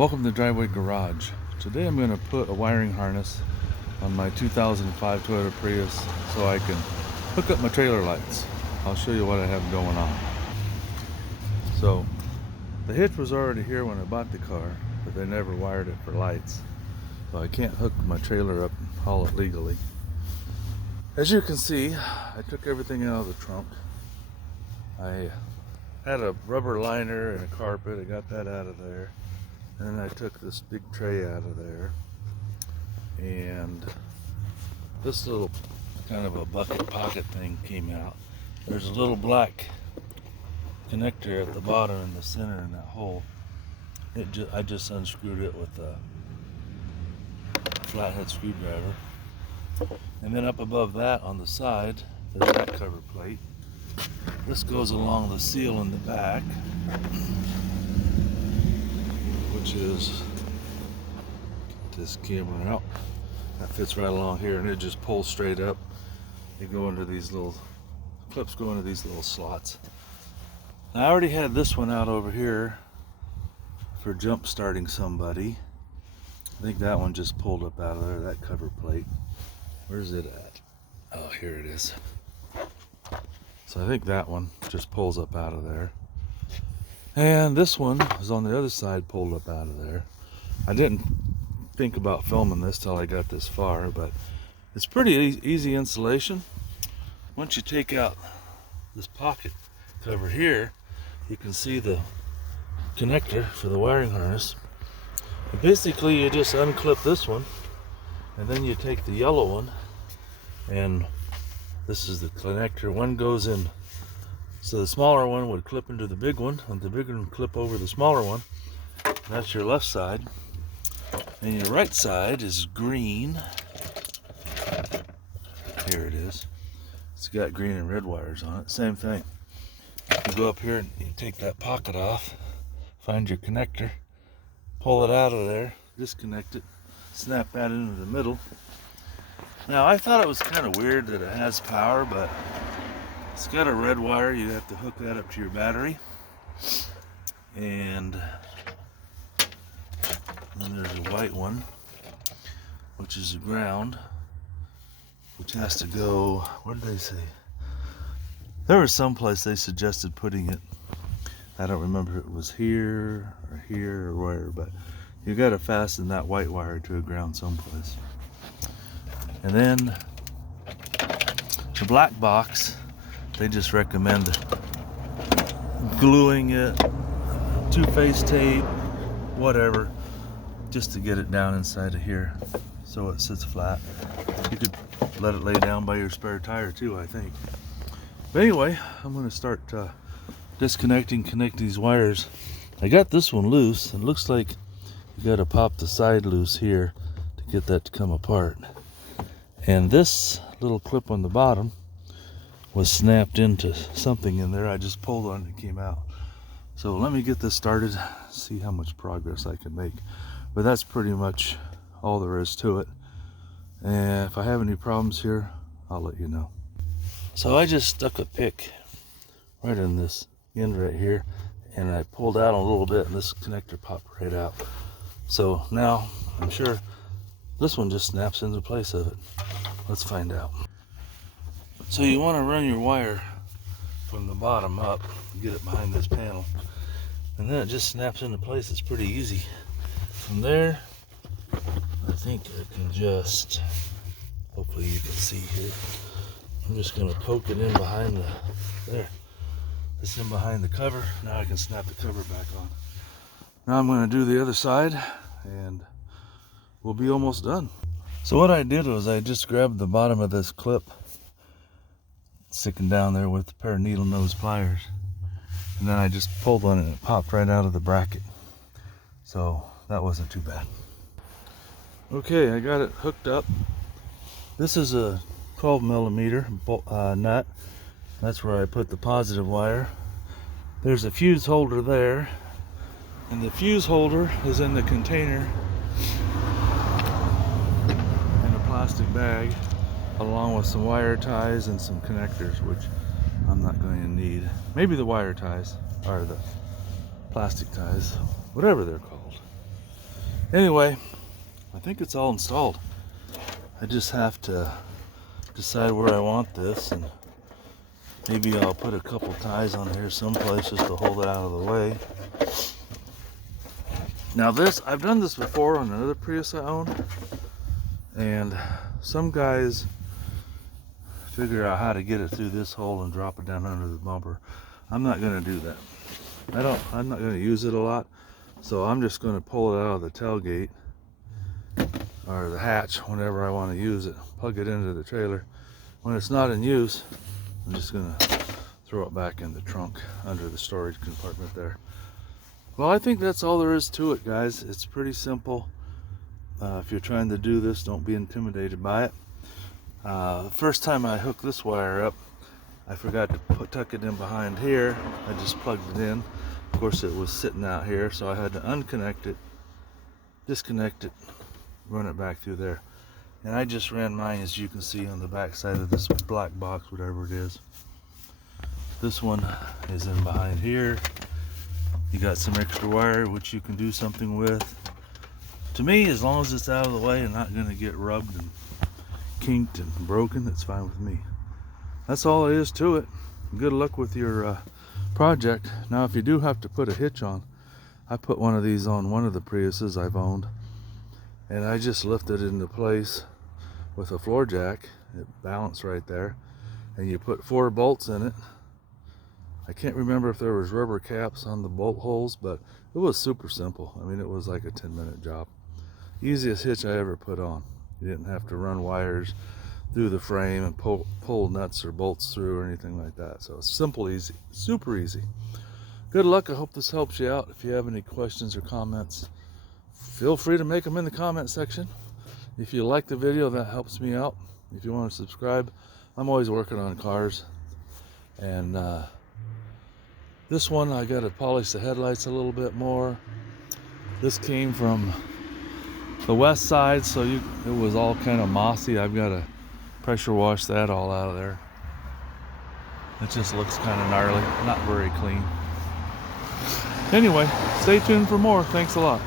Welcome to Driveway Garage. Today I'm going to put a wiring harness on my 2005 Toyota Prius so I can hook up my trailer lights. I'll show you what I have going on. So the hitch was already here when I bought the car, but they never wired it for lights. So I can't hook my trailer up and haul it legally. As you can see, I took everything out of the trunk. I had a rubber liner and a carpet. I got that out of there. And then I took this big tray out of there, and this little kind of a bucket pocket thing came out. There's a little black connector at the bottom in the center in that hole. I just unscrewed it with a flathead screwdriver. And then up above that on the side, there's that cover plate. This goes along the seal in the back, which is, get this camera out, that fits right along here, and it just pulls straight up. They go into these little clips, go into these little slots. Now, I already had this one out over here for jump starting somebody. I think that one just pulled up out of there, that cover plate. Where's it at? Oh, here it is. So I think that one just pulls up out of there. And this one is on the other side, pulled up out of there. I didn't think about filming this till I got this far, but it's pretty easy installation. Once you take out this pocket cover here, you can see the connector for the wiring harness. And basically, you just unclip this one, and then you take the yellow one, and this is the connector. One goes in. So the smaller one would clip into the big one, and the bigger one would clip over the smaller one. That's your left side. And your right side is green. Here it is. It's got green and red wires on it. Same thing. You go up here and you take that pocket off, find your connector, pull it out of there, disconnect it, snap that into the middle. Now, I thought it was kind of weird that it has power, but it's got a red wire. You have to hook that up to your battery. And then there's a white one, which is the ground, which has to go, what did they say? There was some place they suggested putting it. I don't remember if it was here or where, but you got to fasten that white wire to a ground someplace. And then the black box, they just recommend gluing it, two-face tape, whatever, just to get it down inside of here so it sits flat. You could let it lay down by your spare tire too, I think. But anyway, I'm going to start disconnecting, connecting these wires. I got this one loose. It looks like you got to pop the side loose here to get that to come apart. And this little clip on the bottom was snapped into something in there. I just pulled on it and it came out. So let me get this started, see how much progress I can make. But that's pretty much all there is to it. And if I have any problems here, I'll let you know. So I just stuck a pick right in this end right here, and I pulled out a little bit, and this connector popped right out. So now I'm sure this one just snaps into place of it. Let's find out. So you want to run your wire from the bottom up, get it behind this panel, and then it just snaps into place. It's pretty easy. From there, I think I can just, hopefully you can see here, I'm just going to poke it in behind there. It's in behind the cover. Now I can snap the cover back on. Now I'm going to do the other side, and we'll be almost done. So what I did was I just grabbed the bottom of this clip, sticking down there with a pair of needle nose pliers, and then I just pulled on it and it popped right out of the bracket. So that wasn't too bad. Okay, I got it hooked up. This is a 12mm nut. That's where I put the positive wire. There's a fuse holder there, and the fuse holder is in the container in a plastic bag, along with some wire ties and some connectors, which I'm not going to need. Maybe the wire ties, or the plastic ties, whatever they're called. Anyway, I think it's all installed. I just have to decide where I want this, and maybe I'll put a couple ties on here someplace just to hold it out of the way. Now this, I've done this before on another Prius I own, and some guys figure out how to get it through this hole and drop it down under the bumper. I'm not going to do that. I'm not going to use it a lot, so I'm just going to pull it out of the tailgate or the hatch whenever I want to use it, plug it into the trailer. When it's not in use, I'm just going to throw it back in the trunk under the storage compartment there. Well, I think that's all there is to it, guys. It's pretty simple. If you're trying to do this, don't be intimidated by it. The first time I hooked this wire up, I forgot to tuck it in behind here. I just plugged it in. Of course, it was sitting out here, so I had to unconnect it, disconnect it, run it back through there. And I just ran mine, as you can see, on the back side of this black box, whatever it is. This one is in behind here. You got some extra wire which you can do something with. To me, as long as it's out of the way and not going to get rubbed and kinked and broken, it's fine with me. That's all it is to it. Good luck with your project. Now, if you do have to put a hitch on, I put one of these on one of the Priuses I've owned, and I just lifted it into place with a floor jack. It balanced right there, and you put 4 bolts in it. I can't remember if there was rubber caps on the bolt holes, but it was super simple. I mean, it was like a 10-minute job. Easiest hitch I ever put on. You didn't have to run wires through the frame and pull nuts or bolts through or anything like that. So it's simple, easy, super easy. Good luck. I hope this helps you out. If you have any questions or comments, feel free to make them in the comment section. If you like the video, that helps me out. If you want to subscribe, I'm always working on cars. And this one, I got to polish the headlights a little bit more. This came from the west side, so it was all kind of mossy. I've got to pressure wash that all out of there. It just looks kind of gnarly, not very clean. Anyway, stay tuned for more. Thanks a lot.